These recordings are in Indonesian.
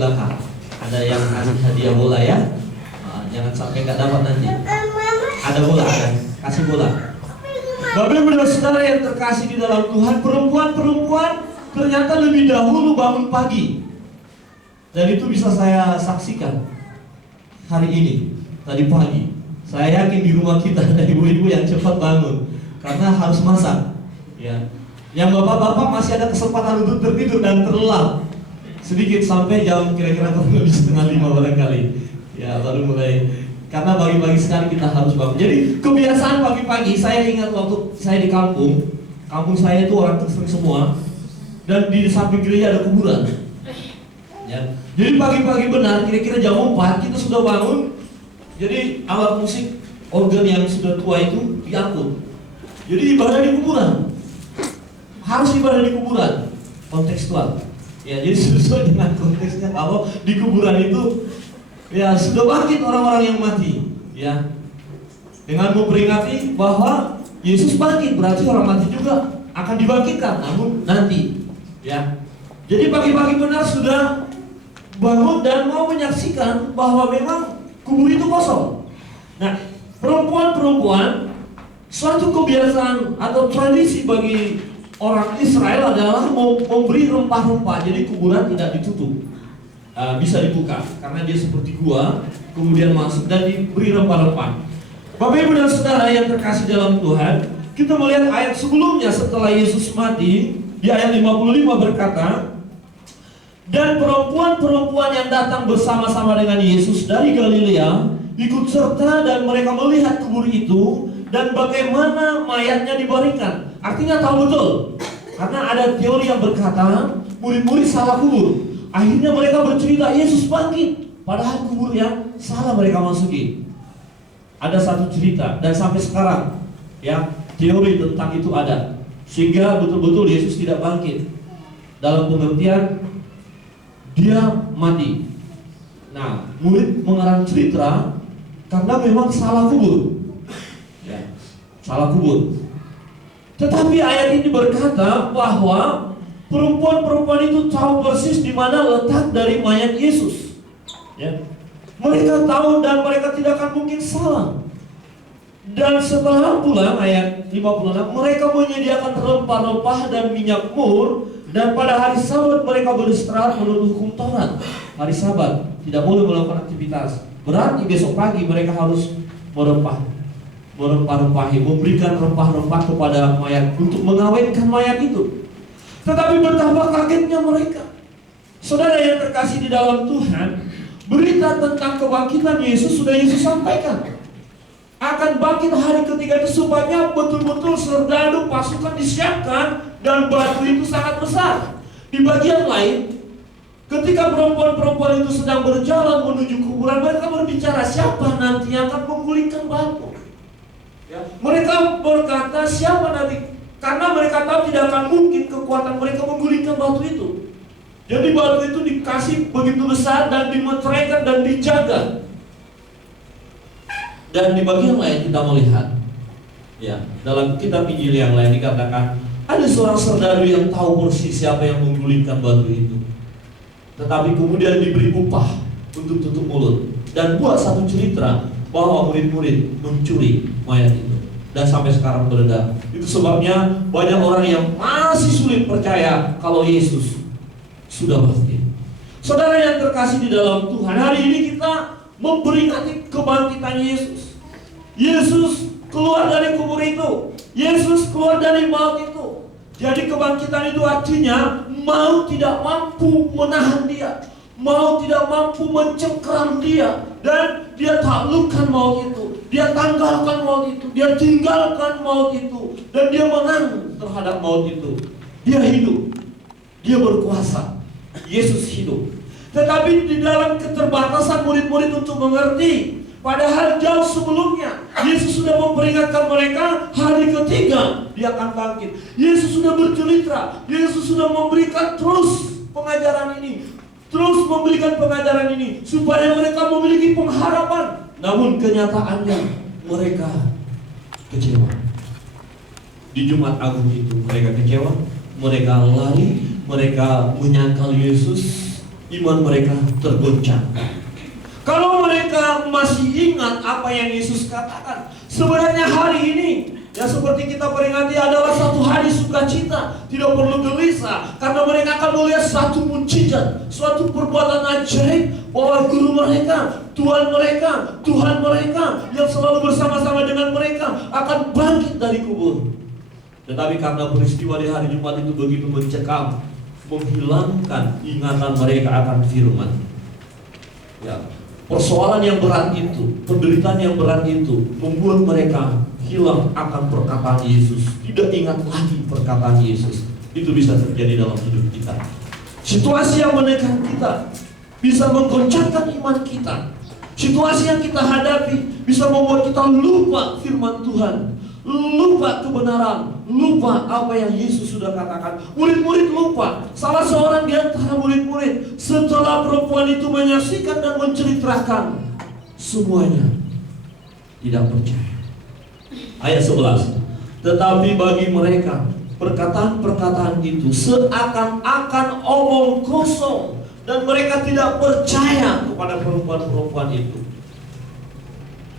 belakang. Ada yang kasih hadiah bola ya. Jangan sampai nggak dapat nanti. Ada bola, kasih bola. Bapak Ibu dan Saudara yang terkasih di dalam Tuhan, perempuan-perempuan ternyata lebih dahulu bangun pagi. Dan itu bisa saya saksikan hari ini, tadi pagi. Saya yakin di rumah kita ada ibu-ibu yang cepat bangun karena harus masak. Ya. Yang bapak-bapak masih ada kesempatan untuk tertidur dan terlelap sedikit sampai jam kira-kira kurang lebih 4:30 barangkali. Ya, baru mulai. Karena pagi-pagi sekali kita harus bangun. Jadi kebiasaan pagi-pagi, saya ingat waktu saya di kampung saya itu orang Kristen semua, dan di samping gereja ada kuburan. Ya. Jadi pagi-pagi benar, kira-kira jam 4 kita sudah bangun. Jadi alat musik organ yang sudah tua itu diangkut. Jadi ibadah di kuburan. Harus ibadah di kuburan, kontekstual. Ya, jadi sesuai dengan konteksnya. Kalau di kuburan itu ya sudah bangkit orang-orang yang mati, ya. Dengan memperingati bahwa Yesus bangkit, berarti orang mati juga akan dibangkitkan, namun nanti, ya. Jadi pagi-pagi benar sudah bangun dan mau menyaksikan bahwa memang kubur itu kosong. Nah, perempuan-perempuan, suatu kebiasaan atau tradisi bagi orang Israel adalah memberi rempah-rempah. Jadi kuburan tidak ditutup, bisa dibuka karena dia seperti gua, kemudian masuk dan diberi rempah-rempah. Bapak Ibu dan Saudara yang terkasih dalam Tuhan, kita melihat ayat sebelumnya setelah Yesus mati, di ayat 55 berkata, dan perempuan-perempuan yang datang bersama-sama dengan Yesus dari Galilea ikut serta, dan mereka melihat kubur itu dan bagaimana mayatnya dibaringkan. Artinya tahu betul, karena ada teori yang berkata murid-murid salah kubur. Akhirnya mereka bercerita Yesus bangkit, padahal kubur yang salah mereka masuki. Ada satu cerita, dan sampai sekarang ya teori tentang itu ada, sehingga betul-betul Yesus tidak bangkit dalam pengertian dia mati. Nah, murid mengarang cerita karena memang salah kubur, ya, salah kubur. Tetapi ayat ini berkata bahwa perempuan-perempuan itu tahu persis di mana letak dari mayat Yesus. Ya. Mereka tahu dan mereka tidak akan mungkin salah. Dan setelah pulang, ayat 56, mereka menyediakan rempah-rempah dan minyak mur, dan pada hari Sabat mereka beristirahat menurut hukum Taurat. Hari Sabat tidak boleh melakukan aktivitas. Berarti besok pagi mereka harus merempah-rempahi, memberikan rempah-rempah kepada mayat untuk mengawetkan mayat itu. Tetapi betapa kagetnya mereka. Saudara yang terkasih di dalam Tuhan, berita tentang kebangkitan Yesus sudah Yesus sampaikan. Akan bangkit hari ketiga itu, sebabnya betul-betul serdadu pasukan disiapkan dan batu itu sangat besar. Di bagian lain, ketika perempuan-perempuan itu sedang berjalan menuju kuburan, mereka berbicara siapa nanti yang akan menggulingkan batu. Ya. Mereka berkata siapa nanti, karena mereka tahu tidak akan mungkin kekuatan mereka menggulingkan batu itu. Jadi batu itu dikasih begitu besar dan dimeteraikan dan dijaga. Dan di bagian lain kita melihat, ya, dalam kitab Injil yang lain dikatakan ada seorang serdadu yang tahu persis siapa yang menggulingkan batu itu. Tetapi kemudian diberi upah untuk tutup mulut dan buat satu cerita bahwa murid-murid mencuri mayat itu, dan sampai sekarang beredar. Itu sebabnya banyak orang yang masih sulit percaya kalau Yesus sudah bangkit. Saudara yang terkasih di dalam Tuhan, hari ini kita memperingati kebangkitan Yesus. Yesus keluar dari kubur itu, Yesus keluar dari maut itu. Jadi kebangkitan itu artinya maut tidak mampu menahan dia, maut tidak mampu mencengkeram dia, dan dia taklukkan maut itu, dia tanggalkan maut itu, dia tinggalkan maut itu, dan dia menang terhadap maut itu. Dia hidup, dia berkuasa, Yesus hidup. Tetapi di dalam keterbatasan murid-murid untuk mengerti, padahal jauh sebelumnya Yesus sudah memperingatkan mereka hari ketiga dia akan bangkit. Yesus sudah bercerita, Yesus sudah memberikan terus pengajaran ini, terus memberikan pengajaran ini supaya mereka memiliki pengharapan. Namun kenyataannya mereka kecewa. Di Jumat Agung itu mereka kecewa, mereka lari, mereka menyangkal Yesus iman mereka tergoncang. Kalau mereka masih ingat apa yang Yesus katakan, sebenarnya hari ini ya seperti kita peringati adalah satu hari sukacita, tidak perlu gelisah, karena mereka akan melihat satu mukjizat, suatu perbuatan ajaib bahwa guru mereka, Tuhan mereka yang selalu bersama-sama dengan mereka akan bangkit dari kubur. Tetapi karena peristiwa di hari Jumat itu begitu mencekam, menghilangkan ingatan mereka akan firman. Ya, persoalan yang berat itu, penderitaan yang berat itu membuat mereka hilang akan perkataan Yesus, tidak ingat lagi perkataan Yesus. Itu bisa terjadi dalam hidup kita. Situasi yang menekan kita bisa menggoncangkan iman kita. Situasi yang kita hadapi bisa membuat kita lupa firman Tuhan, lupa kebenaran, lupa apa yang Yesus sudah katakan. Murid-murid lupa. Salah seorang di antara murid-murid setelah perempuan itu menyaksikan dan menceritakan semuanya, tidak percaya. Ayat 11. Tetapi bagi mereka perkataan-perkataan itu seakan-akan omong kosong, dan mereka tidak percaya kepada perempuan-perempuan itu.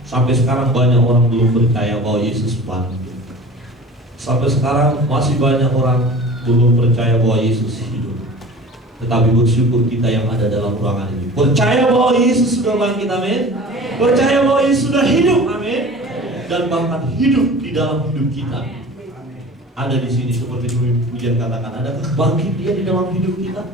Sampai sekarang banyak orang belum percaya bahwa Yesus bangkit. Sampai sekarang masih banyak orang belum percaya bahwa Yesus hidup. Tetapi bersyukur kita yang ada dalam ruangan ini, percaya bahwa Yesus sudah bangkit, amin. Percaya bahwa Yesus sudah hidup, amin. Dan bahkan hidup di dalam hidup kita. Ada di sini seperti Pujian katakan, ada kebangkitan Dia di dalam hidup kita.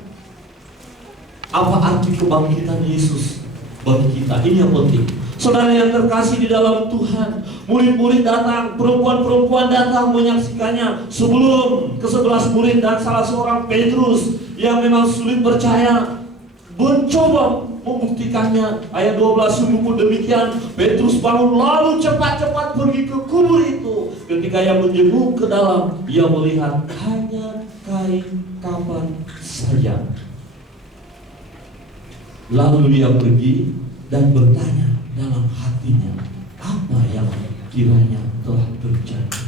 Apa arti kebangkitan Yesus bagi kita? Ini yang penting. Saudara yang terkasih di dalam Tuhan, murid-murid datang, perempuan-perempuan datang menyaksikannya. Sebelum ke-11 murid dan salah seorang Petrus yang memang sulit percaya, mencoba membuktikannya. Ayat 12, sungguh pun demikian, Petrus bangun lalu cepat-cepat pergi ke kubur itu. Ketika ia menjenguk ke dalam, ia melihat hanya kain kapan saja. Lalu dia pergi dan bertanya dalam hatinya, apa yang kiranya telah terjadi.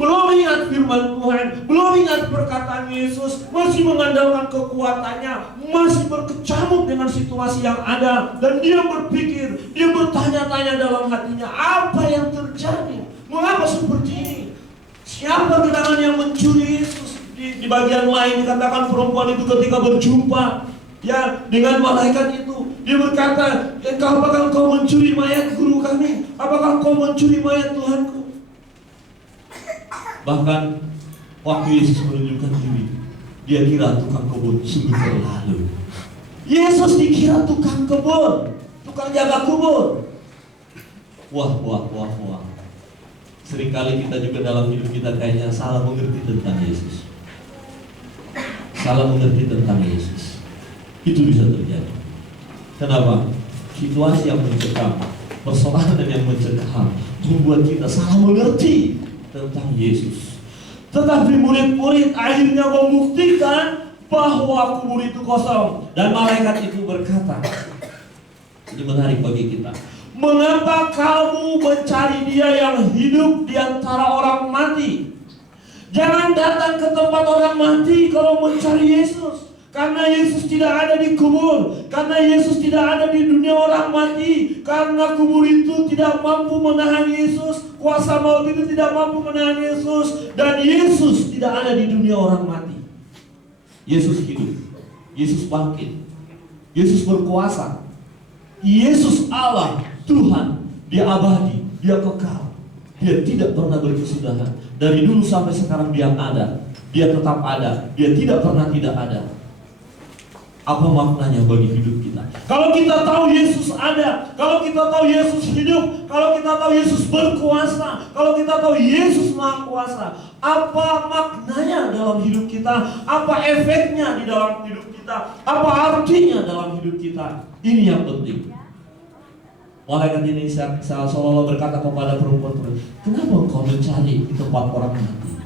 Belum ingat firman Tuhan, belum ingat perkataan Yesus, masih mengandalkan kekuatannya, masih berkecamuk dengan situasi yang ada. Dan dia berpikir, dia bertanya-tanya dalam hatinya, apa yang terjadi? Mengapa seperti ini? Siapa genangan yang mencuri Yesus? Di bagian lain dikatakan perempuan itu ketika berjumpa ya dengan malaikat itu, dia berkata, apakah engkau mencuri mayat guru kami? Apakah engkau mencuri mayat Tuhanku? Bahkan waktu Yesus menunjukkan diri, dia kira tukang kebun sungguh terlalu. Yesus dikira tukang kebun, tukang jaga kubur. Wah. Seringkali kita juga dalam hidup kita kayaknya salah mengerti tentang Yesus. Salah mengerti tentang Yesus. Itu bisa terjadi. Kenapa? Situasi yang mencekam, persoalan yang mencekam membuat kita salah mengerti tentang Yesus. Tetapi murid-murid akhirnya membuktikan bahwa kubur itu kosong. Dan malaikat itu berkata, ini menarik bagi kita, mengapa kamu mencari Dia yang hidup di antara orang mati? Jangan datang ke tempat orang mati kalau mencari Yesus. Karena Yesus tidak ada di kubur, karena Yesus tidak ada di dunia orang mati, karena kubur itu tidak mampu menahan Yesus, kuasa maut itu tidak mampu menahan Yesus, dan Yesus tidak ada di dunia orang mati. Yesus hidup, Yesus bangkit, Yesus berkuasa, Yesus Allah, Tuhan, Dia abadi, Dia kekal, Dia tidak pernah berkesudahan. Dari dulu sampai sekarang Dia ada, Dia tetap ada, Dia tidak pernah tidak ada. Apa maknanya bagi hidup kita? Kalau kita tahu Yesus ada, kalau kita tahu Yesus hidup, kalau kita tahu Yesus berkuasa, kalau kita tahu Yesus Maha Kuasa, apa maknanya dalam hidup kita? Apa efeknya di dalam hidup kita? Apa artinya dalam hidup kita? Ini yang penting. Malaikat ini seolah-olah berkata kepada perempuan, kenapa engkau mencari di tempat orang mati?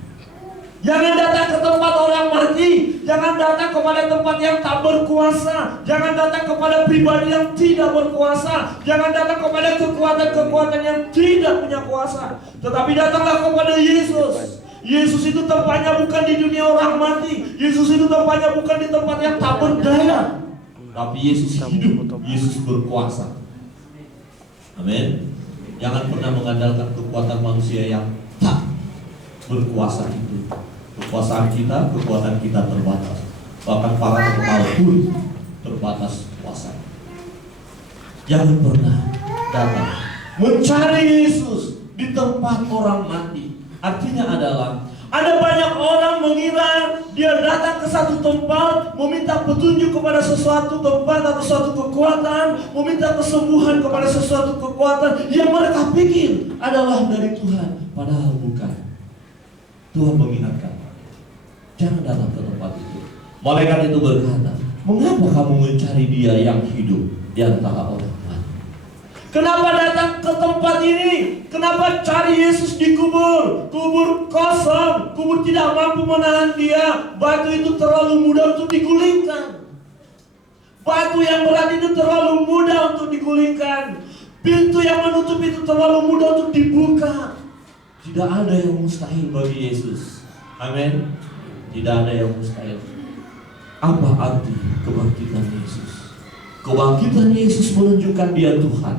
Jangan datang ke tempat orang mati. Jangan datang kepada tempat yang tak berkuasa. Jangan datang kepada pribadi yang tidak berkuasa. Jangan datang kepada kekuatan-kekuatan yang tidak punya kuasa. Tetapi datanglah kepada Yesus. Yesus itu tempatnya bukan di dunia orang mati. Yesus itu tempatnya bukan di tempat yang tak berdaya. Tapi Yesus hidup, Yesus berkuasa. Amin. Jangan pernah mengandalkan kekuatan manusia yang tak berkuasa itu. Kekuasaan kita, kekuatan kita terbatas. Bahkan para normal pun terbatas kuasa. Jangan pernah datang mencari Yesus di tempat orang mati. Artinya adalah ada banyak orang mengira dia datang ke satu tempat, meminta petunjuk kepada sesuatu tempat atau suatu kekuatan, meminta kesembuhan kepada sesuatu kekuatan yang mereka pikir adalah dari Tuhan, padahal bukan. Tuhan mengingatkan, jangan datang ke tempat itu. Malaikat itu berkata, mengapa kamu mencari Dia yang hidup di antara orang mati? Kenapa datang ke tempat ini? Kenapa cari Yesus di kubur? Kubur kosong, kubur tidak mampu menahan Dia. Batu itu terlalu mudah untuk digulingkan. Batu yang berat itu terlalu mudah untuk digulingkan. Pintu yang menutup itu terlalu mudah untuk dibuka. Tidak ada yang mustahil bagi Yesus. Amin. Tidak ada yang mustahil. Apa arti kebangkitan Yesus? Kebangkitan Yesus menunjukkan Dia Tuhan,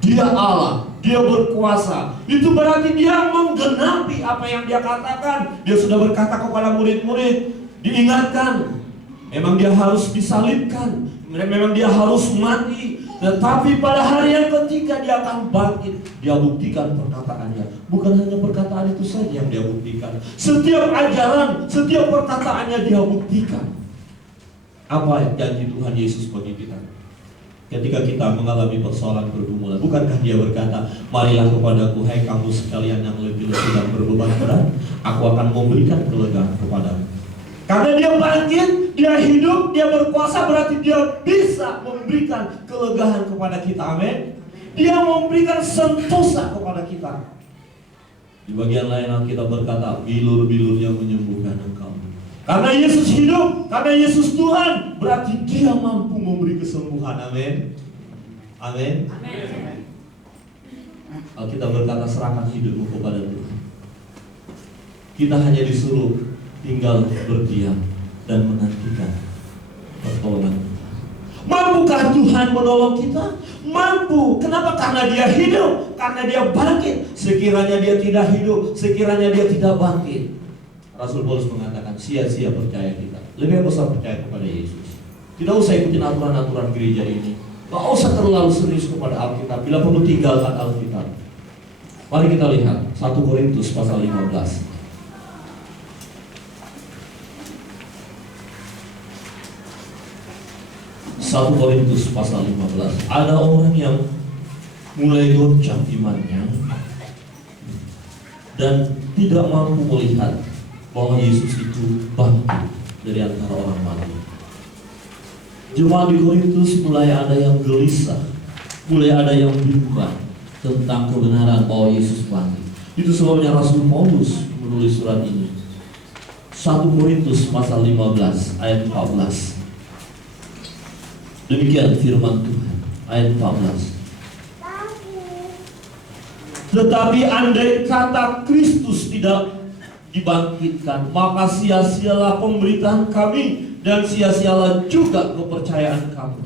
Dia Allah, Dia berkuasa. Itu berarti Dia menggenapi apa yang Dia katakan. Dia sudah berkata kepada murid-murid, diingatkan, memang Dia harus disalibkan, memang Dia harus mati, tetapi pada hari yang ketiga Dia akan bangkit. Dia buktikan perkataannya. Bukan hanya perkataan itu saja yang Dia buktikan, setiap ajaran, setiap perkataannya Dia buktikan. Apa janji Tuhan Yesus bagi kita? Ketika kita mengalami persoalan pergumulan, bukankah Dia berkata, marilah kepadaku, hai kamu sekalian yang lebih dan berbeban berat, aku akan memberikan kelegaan kepadamu. Karena Dia bangkit, Dia hidup, Dia berkuasa, berarti Dia bisa memberikan kelegaan kepada kita. Amin. Dia memberikan sentosa kepada kita. Di bagian lain Alkitab berkata, bilur-bilurnya menyembuhkan engkau. Karena Yesus hidup, karena Yesus Tuhan, berarti Dia mampu memberi kesembuhan. Amin. Amin. Alkitab berkata, serahkan hidupmu kepada Tuhan. Kita hanya disuruh tinggal berdiam dan menantikan pertolongan Tuhan. Mampukah Tuhan menolong kita? Mampu. Kenapa? Karena Dia hidup, karena Dia bangkit. Sekiranya Dia tidak hidup, sekiranya Dia tidak bangkit, Rasul Paulus mengatakan, sia-sia percaya kita. Lebih usah percaya kepada Yesus. Tidak usah ikutin aturan-aturan gereja ini. Tidak usah terlalu serius kepada Alkitab. Bila perlu tinggalkan Alkitab. Mari kita lihat 1 Korintus pasal 15. 1 Korintus pasal 15. Ada orang yang mulai goncang imannya dan tidak mampu melihat bahwa Yesus itu bangkit dari antara orang mati. Jemaat di Korintus mulai ada yang gelisah, mulai ada yang bimbang tentang kebenaran bahwa Yesus bangkit. Itu sebabnya Rasul Paulus menulis surat ini. 1 Korintus pasal 15 ayat 14. Demikian firman Tuhan, ayat 14. Tetapi andai kata Kristus tidak dibangkitkan, maka sia-sialah pemberitaan kami dan sia-sialah juga kepercayaan kami.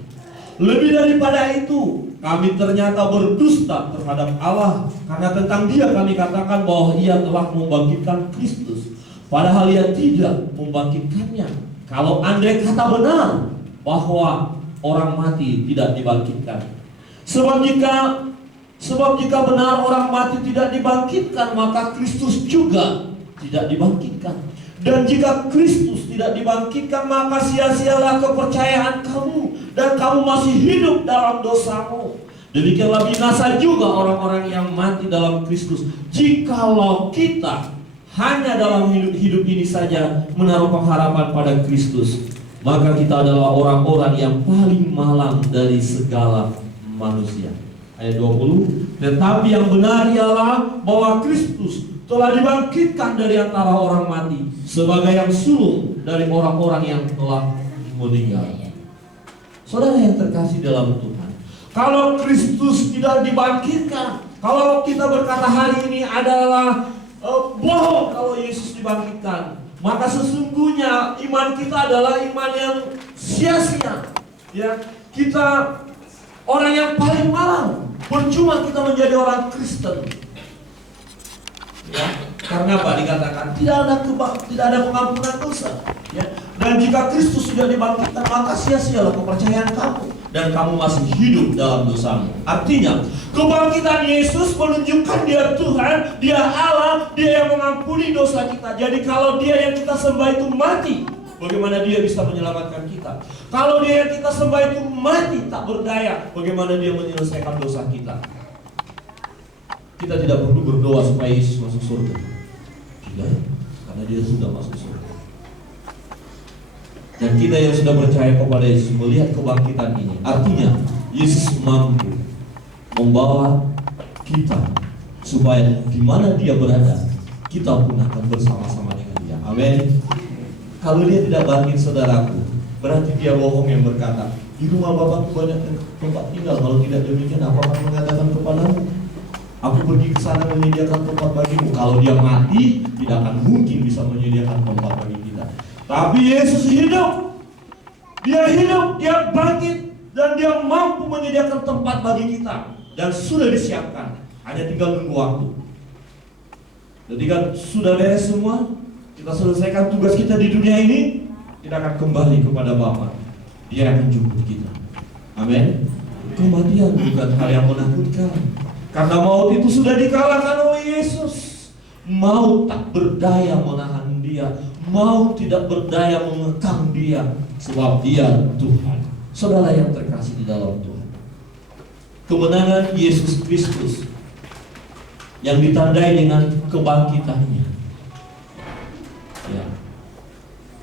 Lebih daripada itu, kami ternyata berdusta terhadap Allah, karena tentang Dia kami katakan bahwa Ia telah membangkitkan Kristus, padahal Ia tidak membangkitkannya. Kalau andai kata benar bahwa orang mati tidak dibangkitkan, sebab jika benar orang mati tidak dibangkitkan, maka Kristus juga tidak dibangkitkan. Dan jika Kristus tidak dibangkitkan, maka sia-sialah kepercayaan kamu, dan kamu masih hidup dalam dosamu. Demikianlah binasa juga orang-orang yang mati dalam Kristus. Jikalau kita hanya dalam hidup ini saja menaruh pengharapan pada Kristus, maka kita adalah orang-orang yang paling malang dari segala manusia. Ayat 20. Tetapi yang benar ialah bahwa Kristus telah dibangkitkan dari antara orang mati sebagai yang sulung dari orang-orang yang telah meninggal. Saudara yang terkasih dalam Tuhan, kalau Kristus tidak dibangkitkan, kalau kita berkata hari ini adalah bohong kalau Yesus dibangkitkan, maka sesungguhnya iman kita adalah iman yang sia-sia. Ya, kita orang yang paling malang. Percuma kita menjadi orang Kristen. Ya, karena apa? Dikatakan tidak ada pengampunan dosa. Ya, dan jika Kristus sudah dibangkitkan, maka sia-sialah kepercayaan kamu dan kamu masih hidup dalam dosamu. Artinya, kebangkitan Yesus menunjukkan Dia Tuhan, Dia Allah, Dia yang mengampuni dosa kita. Jadi kalau Dia yang kita sembah itu mati, bagaimana Dia bisa menyelamatkan kita? Kalau Dia yang kita sembah itu mati, tak berdaya, bagaimana Dia menyelesaikan dosa kita? Kita tidak perlu berdoa supaya Yesus masuk surga. Tidak, karena Dia sudah masuk surga. Dan kita yang sudah percaya kepada Yesus melihat kebangkitan ini, artinya Yesus mampu membawa kita supaya di mana Dia berada, kita pun akan bersama-sama dengan Dia. Amin. Kalau Dia tidak bangkit, saudaraku, berarti Dia bohong yang berkata, di rumah Bapakku banyak tempat tinggal. Kalau tidak demikian, apa akan mengatakan kepadamu? Aku pergi ke sana menyediakan tempat bagimu. Kalau Dia mati, tidak akan mungkin bisa menyediakan tempat bagi kita. Tapi Yesus hidup. Dia hidup, Dia bangkit, dan Dia mampu menyediakan tempat bagi kita. Dan sudah disiapkan, hanya tinggal nunggu waktu. Ketika sudah beres semua, kita selesaikan tugas kita di dunia ini, kita akan kembali kepada Bapa. Dia akan jemput kita. Amin. Kematian bukan hal yang menakutkan, karena maut itu sudah dikalahkan oleh Yesus. Maut tak berdaya menahan Dia, maut tidak berdaya mengekang Dia, sebab Dia Tuhan. Saudara yang terkasih di dalam Tuhan, kemenangan Yesus Kristus yang ditandai dengan kebangkitannya, ya,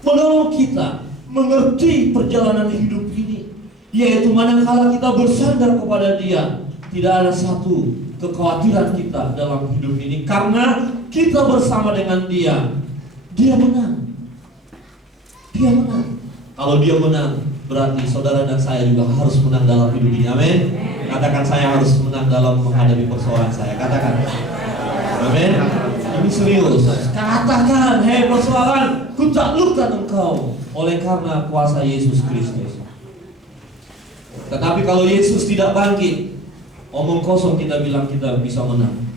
menolong kita mengerti perjalanan hidup ini, yaitu manakala kita bersandar kepada Dia, tidak ada satu kekhawatiran kita dalam hidup ini, karena kita bersama dengan Dia. Dia menang. Dia menang. Kalau Dia menang, berarti saudara dan saya juga harus menang dalam hidup ini. Amin. Katakan, saya harus menang dalam menghadapi persoalan saya. Katakan. Amin. Ini serius. Katakan, hei persoalan, ku taklukkan engkau oleh karena kuasa Yesus Kristus. Tetapi kalau Yesus tidak bangkit, omong kosong kita bilang kita bisa menang.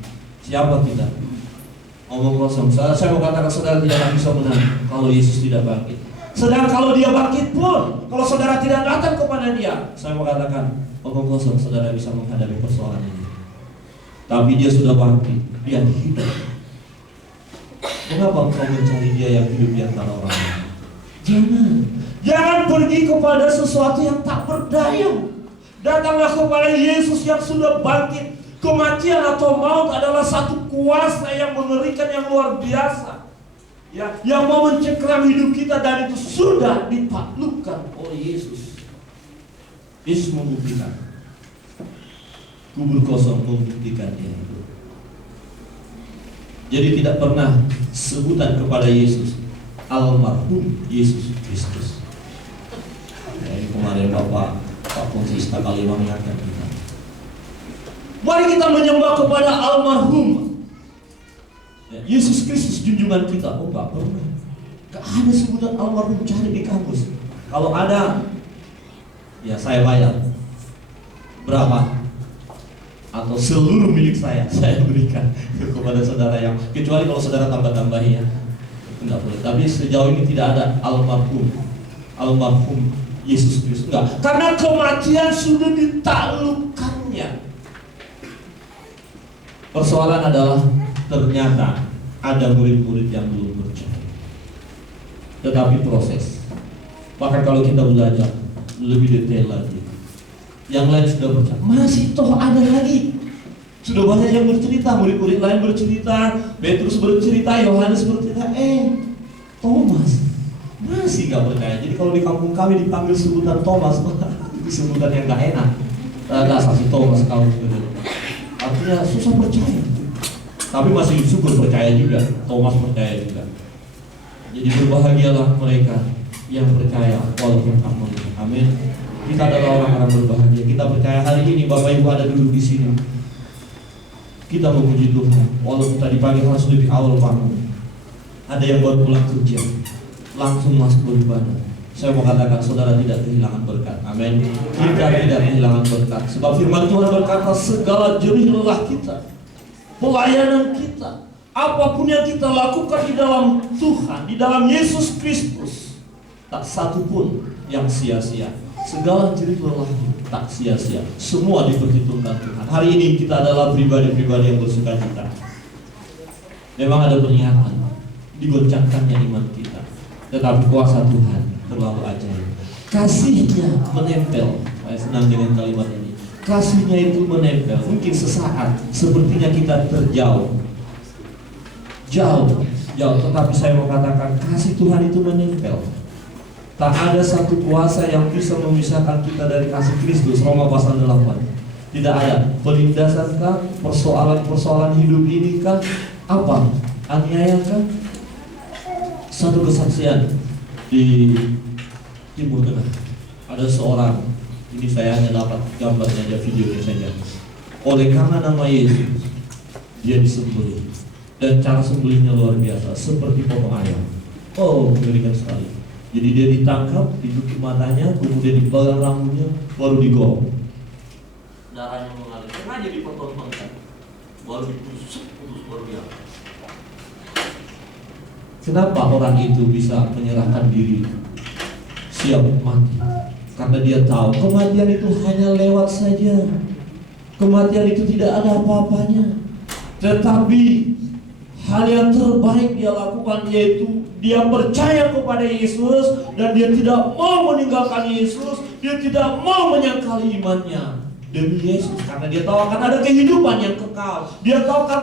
Siapa kita? Omong kosong. Saya mau katakan, saudara tidak akan bisa menang kalau Yesus tidak bangkit. Sedang kalau Dia bangkit pun, kalau saudara tidak datang kepada Dia, saya mau katakan, omong kosong, saudara bisa menghadapi persoalan ini. Tapi Dia sudah bangkit, Dia hidup. Mengapa engkau mencari Dia yang hidup di antara orang lain? Jangan pergi kepada sesuatu yang tak berdaya. Datanglah kepada Yesus yang sudah bangkit. Kematian atau maut adalah satu kuasa yang mengerikan, yang luar biasa, ya, yang mau mencengkeram hidup kita, dan itu sudah ditaklukkan oleh Yesus. Yesus membuktikan. Kubur kosong membuktikan Dia hidup. Jadi tidak pernah sebutan kepada Yesus almarhum Yesus Kristus. Ya, ini kemarin Pak Konsista kali mengingatkan kita. Mari kita menyembah kepada almarhum, ya, Yesus Kristus junjungan kita. Oh, enggak pernah. Enggak ada sebutan almarhum, cari di kampus. Kalau ada, ya saya bayar. Berapa? Atau seluruh milik saya berikan kepada saudara yang, kecuali kalau saudara tambah-tambahi, ya, enggak boleh. Tapi sejauh ini tidak ada almarhum Yesus Kristus, enggak. Karena kematian sudah ditaklukkannya. Persoalan adalah ternyata ada murid-murid yang belum percaya. Tetapi proses. Bahkan kalau kita belajar lebih detail lagi, yang lain sudah percaya, masih toh ada lagi. Sudah banyak yang bercerita, murid-murid lain bercerita, Petrus bercerita, Yohanes bercerita, Thomas masih gak percaya. Jadi kalau di kampung kami dipanggil sebutan Thomas, itu sebutan yang gak enak. Ada saksi Thomas kau. Artinya susah percaya. Tapi masih syukur percaya juga. Thomas percaya juga. Jadi berbahagialah mereka yang percaya walaupun tak melihat. Amin. Kita adalah orang-orang berbahagia. Kita percaya hari ini Bapak Ibu ada duduk di sini. Kita memuji Tuhan. Walaupun tadi pagi harus lebih awal bangun. Ada yang baru pulang kerja, langsung masuk beribadah. Saya mau katakan saudara tidak kehilangan berkat. Amin. Kita tidak kehilangan berkat. Sebab firman Tuhan berkata segala jerih lelah kita, pelayanan kita, apapun yang kita lakukan di dalam Tuhan, di dalam Yesus Kristus, tak satu pun yang sia-sia. Segala jerih lelah tak sia-sia. Semua diperhitungkan Tuhan. Hari ini kita adalah pribadi-pribadi yang bersukacita. Memang ada peringatan, digoncangkannya iman kita. Tetapi kuasa Tuhan terlalu ajaib. Kasihnya menempel. Saya senang dengan kalimat ini. Kasihnya itu menempel. Mungkin sesaat sepertinya kita terjauh, jauh. Tetapi saya mau katakan kasih Tuhan itu menempel. Tak ada satu kuasa yang bisa memisahkan kita dari kasih Kristus. Roma pasal 8. Tidak ada. Pelindasan kah? Persoalan hidup ini kah? Apa? Aniaya kah? Satu kesaksian di Timur Tengah. Ada seorang, ini saya hanya dapat gambarnya aja, videonya saja. Oleh karena nama Yesus, dia disembelih. Dan cara sembelihnya luar biasa, seperti potong ayam. Oh, mengerikan sekali. Jadi dia ditangkap, ditutup matanya, kemudian dipegang rambutnya, baru digoreng. Darahnya mengalir, sengaja dipotong-potong, baru ditusuk, baru dia. Kenapa orang itu bisa menyerahkan diri, siap mati? Karena dia tahu kematian itu hanya lewat saja. Kematian itu tidak ada apa-apanya. Tetapi hal yang terbaik dia lakukan yaitu dia percaya kepada Yesus dan dia tidak mau meninggalkan Yesus, dia tidak mau menyangkali imannya demi Yesus karena dia tahu akan ada kehidupan yang kekal. Dia tahu